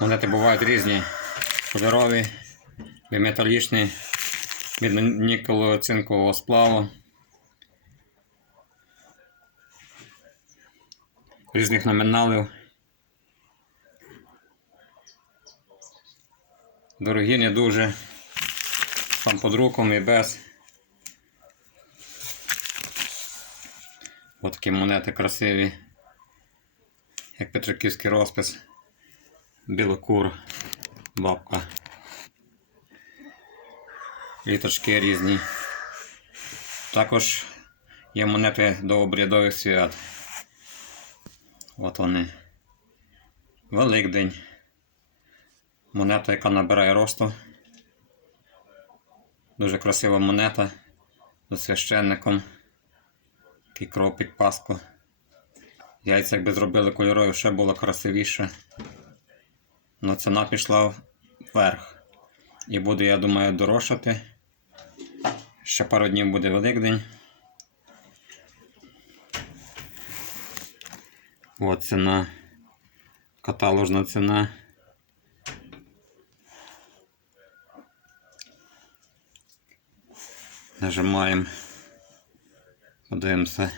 Монети бувають різні. Кольорові, біметалічні, від нікелу цинкового сплаву. Різних номіналів. Дорогі, не дуже. Там під руком і без. Ось такі монети красиві. Як Петриківський розпис. Білокур, бабка. Літочки різні. Також є монети до обрядових свят. От вони. Великдень. Монета, яка набирає росту. Дуже красива монета з священником. Такий кров під паску. Яйця, якби зробили кольорові, ще було красивіше. Ну, ціна пішла вверх. І буде, я думаю, дорожчати. Ще пару днів буде Великдень. От ціна. Каталожна ціна. Нажимаємо. Подивимося,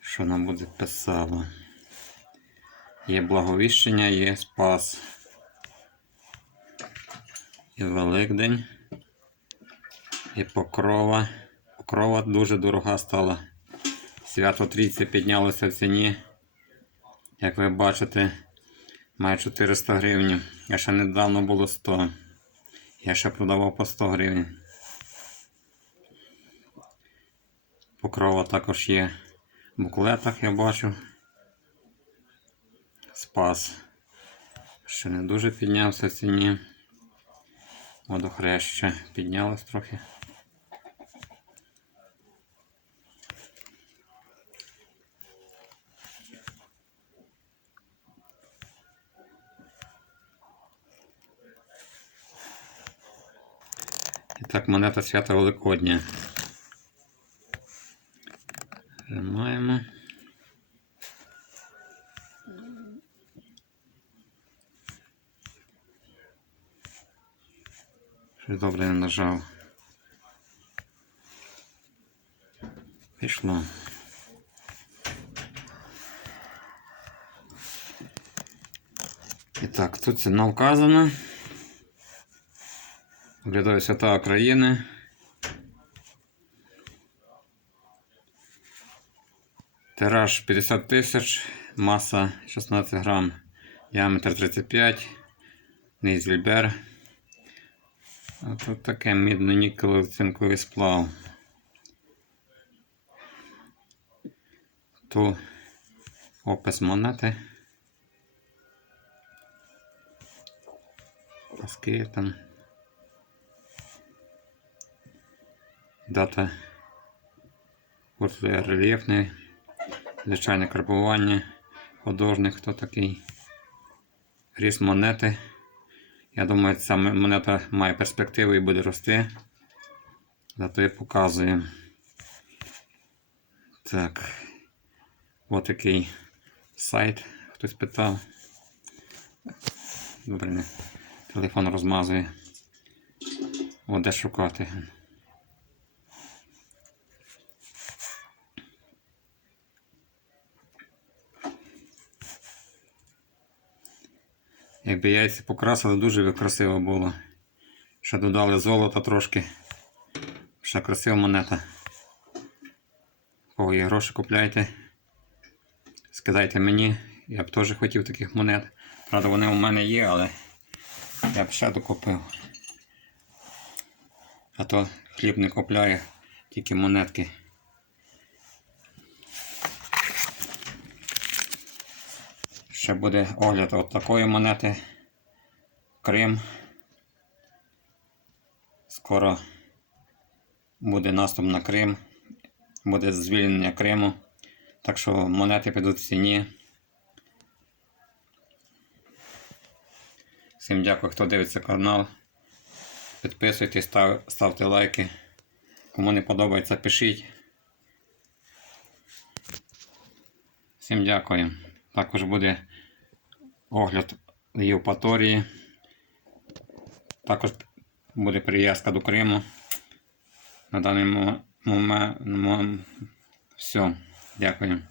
що нам буде писало. Є благовіщення, є спас. І Великдень. І покрова. Покрова дуже дорога стала. Свято Трійці піднялося в ціні. Як ви бачите, має 400 гривень. А ще недавно було 100. Я ще продавав по 100 гривень. Покрова також є в буклетах, я бачу. Спас. Ще не дуже піднявся в ціні. Водохреще піднялось трохи. І так, монета свята Великодня. Щось добре не нажав. Пішло. І так, тут ціна вказана. Оглядаю свята України. Тираж 50 тисяч, маса 16 грам, діаметр 35, Нейзельбер. А таке мідно-нікелевий цинковий сплав. Тут опис монети. Паски там. Дата Ось рельєфний. Звичайне карбування. Художник хто такий. Ріс монети. Я думаю, ця монета має перспективу і буде рости. Зато я показує. Так. Ось такий сайт. Хтось питав. Добре, не. Телефон розмазує. О, де шукати. Якби яйця покрасили, дуже красиво було. Ще додали золота трошки. Ще красива монета. Кого є гроші купляйте. Скидайте мені. Я б теж хотів таких монет. Правда, вони у мене є, але я б ще докупив. А то хліб не купляє, тільки монетки. Ще буде огляд от такої монети. Крим. Скоро буде наступ на Крим. Буде звільнення Криму. Так що монети підуть в ціні. Всім дякую, хто дивиться канал. Підписуйтесь, став, ставте лайки. Кому не подобається, пишіть. Всім дякую. Також буде огляд Євпаторії. Також буде прив'язка до Криму. На даний момент. Все. Дякую.